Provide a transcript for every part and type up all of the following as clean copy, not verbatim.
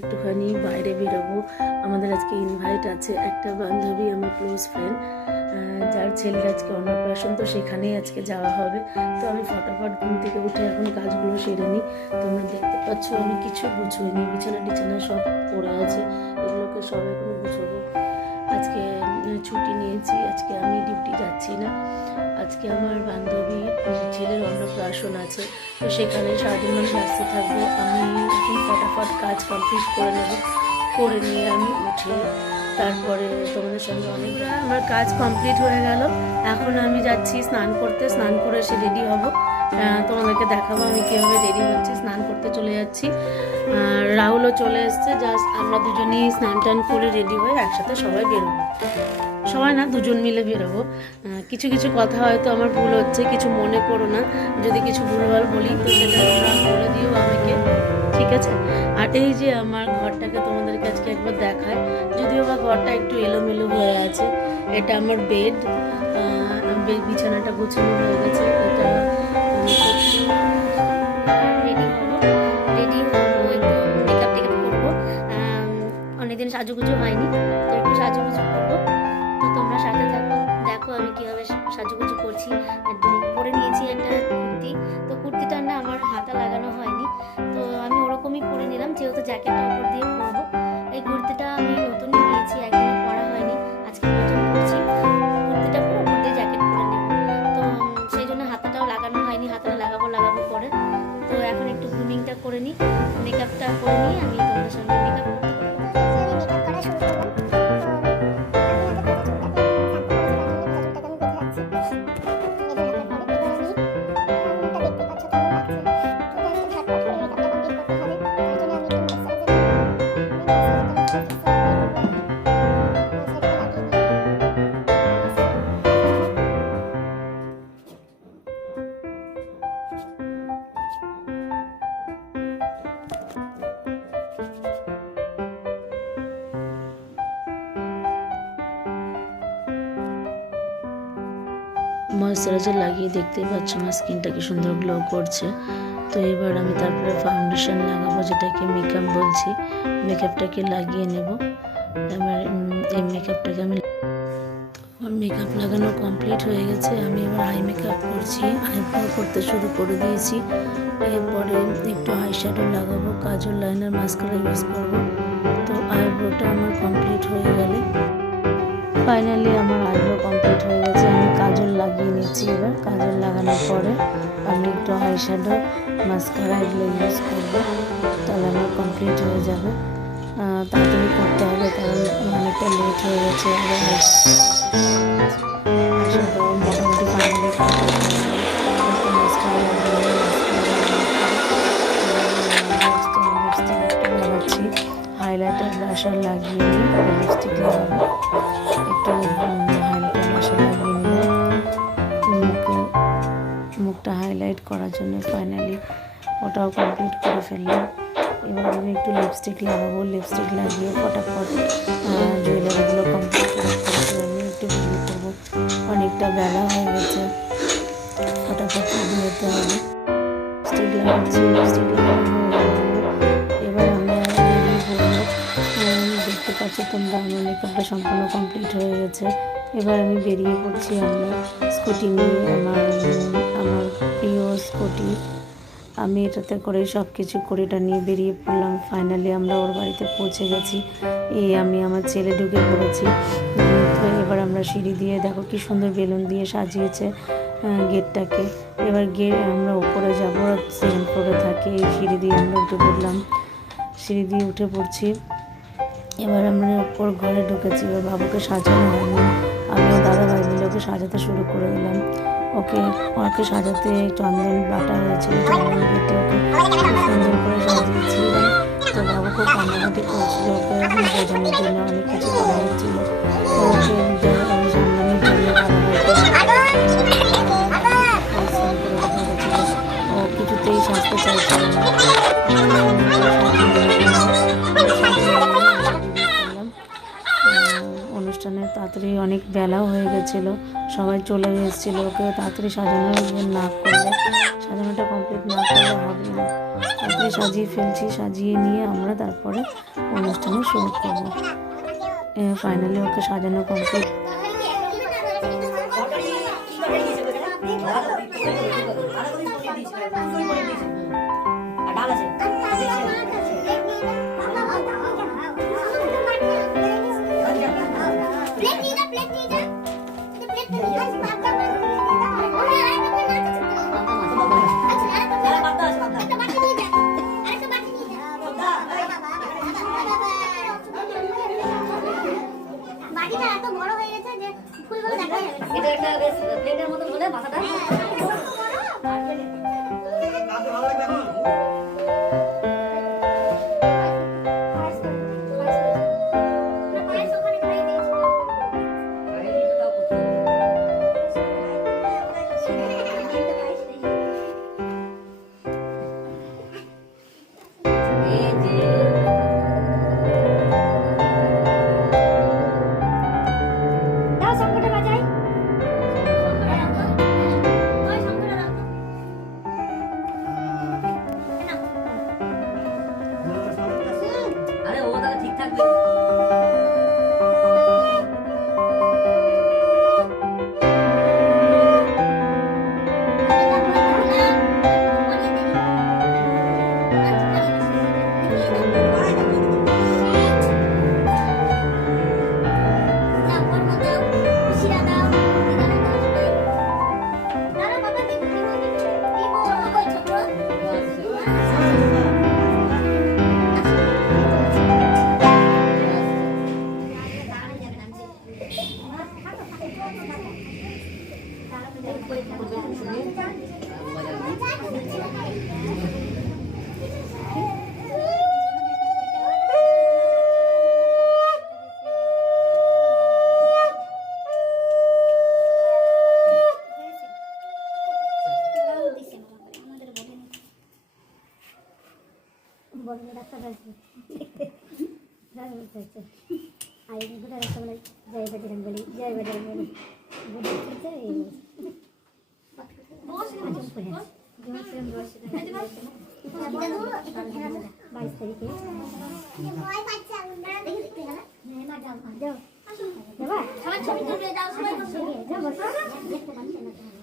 একটুখানি বাইরে বেরোবো। আমাদের আজকে ইনভাইট আছে একটা বান্ধবী, আমার ক্লোজ ফ্রেন্ড, যার ছেলের আজকে অন্নপ্রাশন, তো সেখানেই আজকে যাওয়া হবে। তো আমি ফটাফট ঘুম থেকে উঠে এখন কাজগুলো সেরে নিই। তোমরা দেখতে পাচ্ছ আমি কিছু গুছোইনি, বিছানা টিছানা সব পড়ে আছে, এগুলোকে সব এখন গুছোবো। আজকে ছুটি নিয়েছি, আজকে আমি ডিউটি যাচ্ছি না। আজকে আমার বান্ধবীর ছেলের অন্নপ্রাশন আছে, তো সেখানে সারাদিন আমি ব্যস্ত থাকবো। আমি এখন ফটাফট কাজ কমপ্লিট করে নেব, করে নিয়ে আমি উঠে তারপরে তোমাদের সঙ্গে আমার কাজ কমপ্লিট হয়ে গেল। এখন আমি যাচ্ছি স্নান করতে, স্নান করে এসে রেডি হব, তোমাদেরকে দেখাবো আমি কীভাবে রেডি হচ্ছি। স্নান করতে চলে যাচ্ছি, রাহুলও চলে এসছে, জাস্ট আমরা দুজনেই স্নান টান করে রেডি হয়ে একসাথে সবাই বেরোবো। সবাই না, দুজন মিলে বেরোবো। কিছু কিছু কথা হয়তো আমার ভুল হচ্ছে, কিছু মনে করো না। যদি কিছু ভুলভাল বলি তো সেটা তোমরা বলে দিও আমাকে, ঠিক আছে? আর এই যে আমার ঘরটাকে তোমাদেরকে আজকে একবার দেখায়, যদিও বা ঘরটা একটু এলোমেলো হয়ে আছে। এটা আমার বেড, বিছানাটা গোছানো হয়ে গেছে। এটা রেডি হবো, একটু মেকআপ টেকআপ করবো। অনেকদিন সাজুগুজু হয়নি, তো একটু সাজুগুজু করবো। তো তোমরা সাথে থাকো, দেখো আমি কীভাবে সাজুগুজু করছি। পরে নিয়েছি একটা কুর্তি, তো কুর্তিটা না আমার হাতা লাগানো হয়নি, তো আমি ওরকমই পরে নিলাম, যেহেতু জ্যাকেটটা উপর দিয়ে পরবো। এই কুর্তিটা আমি নতুনই নিয়েছি, একদিনও পরা হয়নি, আজকে নতুন করছি। কুর্তিটা পুরো উপর দিয়ে জ্যাকেট পরে নেব, তো সেই জন্য হাতাটাও লাগানো হয়নি, হাতাটা লাগাবো পরে। তো এখন একটু গ্রুমিংটা করে নিই, মেকআপটা করে নিই, আমি তোমাদের সঙ্গে মেকআপ করতে পারবো। ময়েশ্চারাইজার লাগিয়ে দেখতেই পাচ্ছ আমার স্কিনটা কি সুন্দর গ্লো করছে। তো এবার আমি তারপরে ফাউন্ডেশন লাগাবো, যেটাকে মেকআপ বলছি। মেকআপটাকে লাগিয়ে নেব। এবার এই মেকআপটাকে আমি মেকআপ লাগানো কমপ্লিট হয়ে গেছে। আমি এবার আই মেকআপ করছি, আইব্রো করতে শুরু করে দিয়েছি। এরপরে একটু আই শ্যাডো লাগাবো, কাজল, লাইনার, মাস্কারা ইউজ করবো। তো আইব্রোটা আমার কমপ্লিট হয়ে গেলে ফাইনালি আমার আইব্রো কমপ্লিট হয়ে গেছে। আমি কাজল লাগিয়ে নিচ্ছি। এবার কাজল লাগানোর পরে আমি একটু আই শ্যাডো, মাস্কারা এগুলো ইউজ করবো, তাহলে আমার কমপ্লিট হয়ে যাবে। তাড়াতাড়ি করতে হবে কারণ অনেকটা লেট হয়ে গেছে। মোটামুটি ফাইনালি লাগাচ্ছি, হাইলাইটার ব্রাশার লাগিয়ে নিই, লিপস্টিক লাগাবো। একটু হাইলাইটার ব্রাশার লাগিয়ে নিলাম মুখটা হাইলাইট করার জন্য। ফাইনালি ওটাও কমপ্লিট করে ফেললাম। এবার আমি একটু লিপস্টিক লাগাবো, লিপস্টিক লাগিয়ে ফটাফট জুয়েলারিগুলো কমপ্লিট করে আমি একটু বিক্রি করবো। অনেকটা বেলা হয়ে গেছে, ফটাফট রেডি হতে হবে। লিপস্টিক লাগাচ্ছি, লিপস্টিক লাগানো হয়ে গেল। এবার আমরা রেডি করবো। দেখতে পাচ্ছ তোমরা আমার মেকআপটা সম্পূর্ণ কমপ্লিট হয়ে গেছে। এবার আমি বেরিয়ে পড়ছি। আমরা স্কুটি নিয়ে, আমার প্রিয় স্কুটি, আমি এটাতে করে সব কিছু করে এটা নিয়ে বেরিয়ে পড়লাম। ফাইনালি আমরা ওর বাড়িতে পৌঁছে গেছি। আমি আমার ছেলে ঢুকে পড়েছি। তো এবার আমরা সিঁড়ি দিয়ে, দেখো কি সুন্দর বেলুন দিয়ে সাজিয়েছে গেটটাকে। এবার আমরা উপরে যাবো, সেকেন্ড ফ্লোরে থাকে। এই সিঁড়ি দিয়ে আমরা উঠে পড়লাম, সিঁড়ি দিয়ে উঠে পড়ছি। এবার আমরা ওর ঘরে ঢুকেছি। এবার বাবুকে সাজানো হয়নি, আমি দাদা ভাই মিলে ওকে সাজাতে শুরু করে দিলাম। ওকে সাজাতে চন্দন বাটা হয়েছিল, চন্দন বেটে ওকে খুব সুন্দর করে সাজিয়েছি। তো বাবু খুব কান্নাকাটি করছিল, ওকে বোঝানোর জন্য অনেক কিছু করা হচ্ছিল। তো ওকে আমি সামলানোর জন্য ও কিছুতেই সাজতে চাইছিল না। অনুষ্ঠানের তাড়াতাড়ি অনেক বেলাও হয়ে গেছিলো, সবাই চলে এসেছিলো। ওকে তাড়াতাড়ি সাজানোটা কমপ্লিট না করলে হবে না। ওকে সাজিয়ে ফেলছি, সাজিয়ে নিয়ে আমরা তারপরে অনুষ্ঠানে শুরু করবো। ফাইনালি ওকে সাজানো কমপ্লিট। এটা একটা বেশ প্লেটের মতো বলে মাথাটা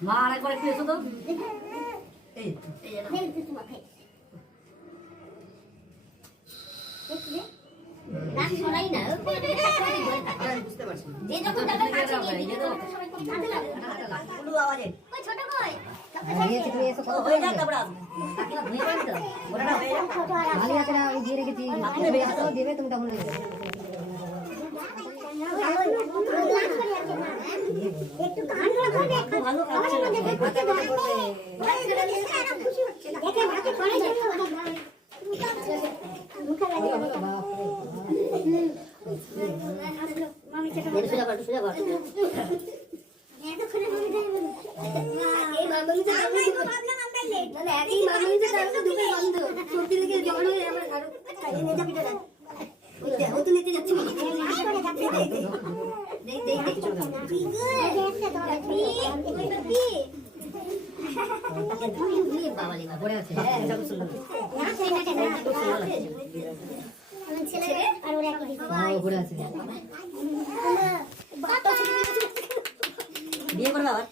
মা আরেকবার একটু এসো তো দেবে তুমি তখন একটু ভালো বিয়ে করবে আবার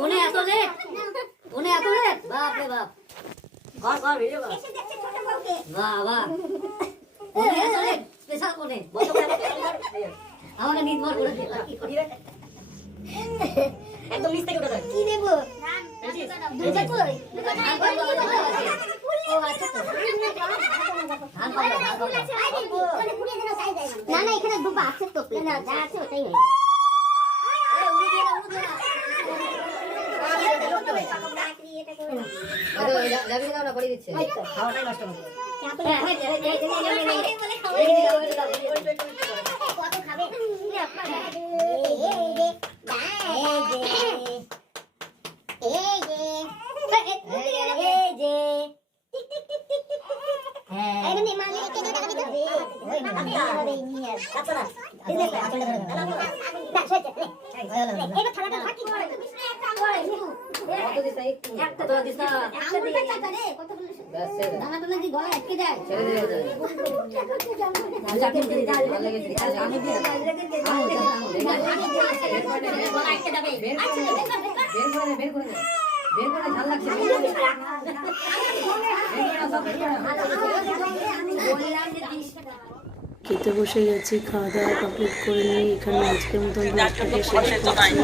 ওনে এত লেট বাপ রে বাপ ঘর ভিডিও কর বাহ বাহ ওনে এত লেট স্পেশাল ওনে বলো আমাকে নির্ভর করে দিবে একদম নিচ থেকে উঠে যায় কি দেব দুধে কই ও আচ্ছা তো না না এখানে দুটো আছে তো না যা আছে ওটাই হয় যাবি না না পড়ে দিচ্ছে খাওয়াটাই নষ্ট হবে কত খাবে এবার থালাটা ঢাকি করে তো বিষ্ণু একটা আঙুল দিস না একটু একটা তো দিস না আঙুলটা চাটা রে কতগুলো দানা টানা কি গলায় আটকে যায় ছেড়ে দে গলা আটকে যাবে আচ্ছা বের করে ঝাল লাগছে খেতে বসে গেছি, খাওয়া দাওয়া কমপ্লিট করে নিয়ে এখানে আজকের মতন ব্লগটাকে শেষ করছি।